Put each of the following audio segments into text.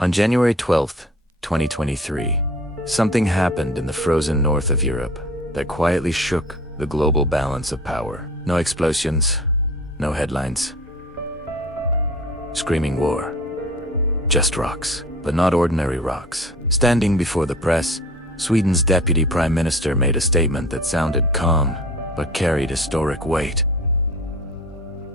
On January 12th, 2023, something happened in the frozen north of Europe that quietly shook the global balance of power. No explosions, no headlines. Screaming war. Just rocks, but not ordinary rocks. Standing before the press, Sweden's deputy prime minister made a statement that sounded calm, but carried historic weight.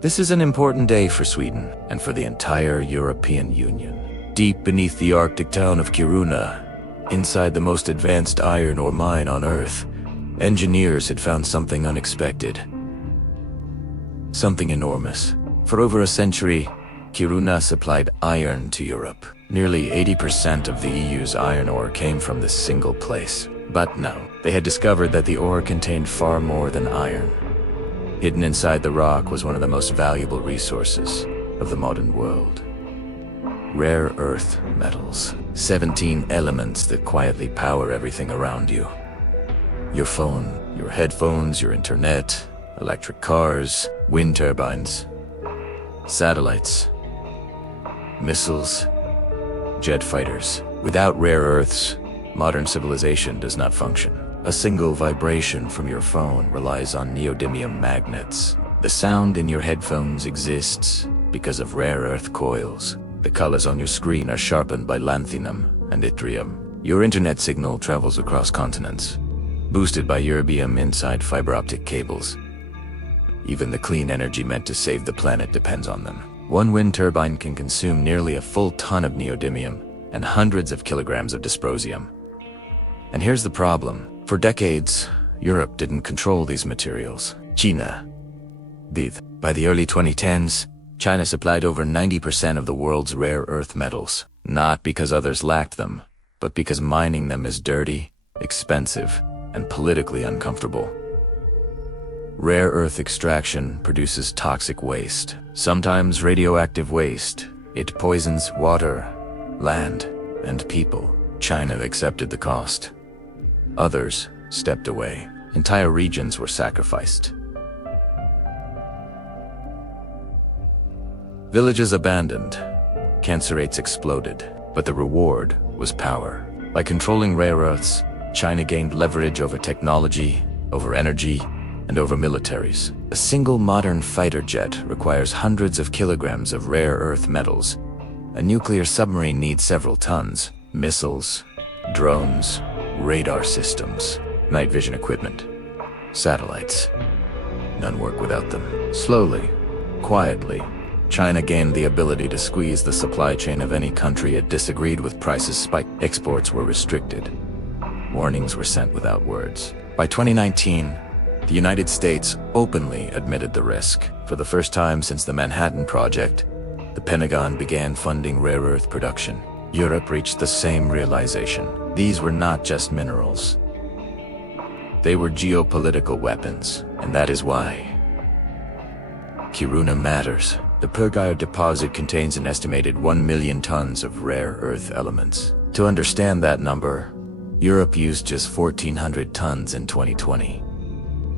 This is an important day for Sweden and for the entire European Union. Deep beneath the Arctic town of Kiruna, inside the most advanced iron ore mine on Earth, engineers had found something unexpected. Something enormous. For over a century, Kiruna supplied iron to Europe. Nearly 80% of the EU's iron ore came from this single place. But no, they had discovered that the ore contained far more than iron. Hidden inside the rock was one of the most valuable resources of the modern world. Rare earth metals. 17 elements that quietly power everything around you. Your phone, your headphones, your internet, electric cars, wind turbines, satellites, missiles, jet fighters. Without rare earths, modern civilization does not function. A single vibration from your phone relies on neodymium magnets. The sound in your headphones exists because of rare earth coils. The colors on your screen are sharpened by lanthanum and yttrium. Your internet signal travels across continents, boosted by erbium inside fiber optic cables. Even the clean energy meant to save the planet depends on them. One wind turbine can consume nearly a full ton of neodymium and hundreds of kilograms of dysprosium. And here's the problem. For decades, Europe didn't control these materials. China did. By the early 2010s, China supplied over 90% of the world's rare earth metals, not because others lacked them, but because mining them is dirty, expensive, and politically uncomfortable. Rare earth extraction produces toxic waste, sometimes radioactive waste. It poisons water, land, and people. China accepted the cost. Others stepped away. Entire regions were sacrificed. Villages abandoned, cancer rates exploded, but the reward was power. By controlling rare earths, China gained leverage over technology, over energy, and over militaries. A single modern fighter jet requires hundreds of kilograms of rare earth metals. A nuclear submarine needs several tons. Missiles, drones, radar systems, night vision equipment, satellites. None work without them. Slowly, quietly, China gained the ability to squeeze the supply chain of any country it disagreed with. Prices spiked. Exports were restricted. Warnings were sent without words. By 2019, the United States openly admitted the risk. For the first time since the Manhattan Project, the Pentagon began funding rare earth production. Europe reached the same realization. These were not just minerals. They were geopolitical weapons, and that is why Kiruna matters. The Purgire deposit contains an estimated 1 million tons of rare earth elements. To understand that number, Europe used just 1,400 tons in 2020.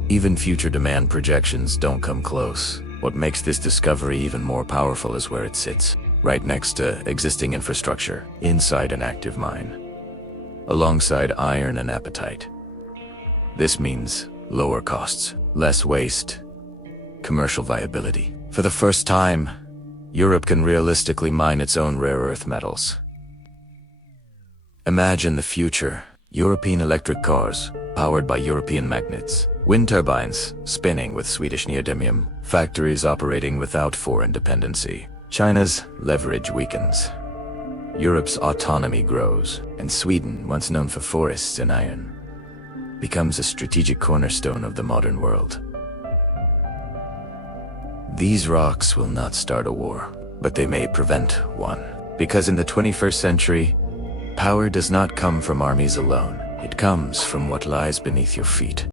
Even future demand projections don't come close. What makes this discovery even more powerful is where it sits, right next to existing infrastructure, inside an active mine, alongside iron and apatite. This means lower costs, less waste, commercial viability. For the first time, Europe can realistically mine its own rare earth metals. Imagine the future. European electric cars, powered by European magnets. Wind turbines, spinning with Swedish neodymium. Factories operating without foreign dependency. China's leverage weakens. Europe's autonomy grows. And Sweden, once known for forests and iron, becomes a strategic cornerstone of the modern world. These rocks will not start a war, but they may prevent one. Because in the 21st century, power does not come from armies alone. It comes from what lies beneath your feet.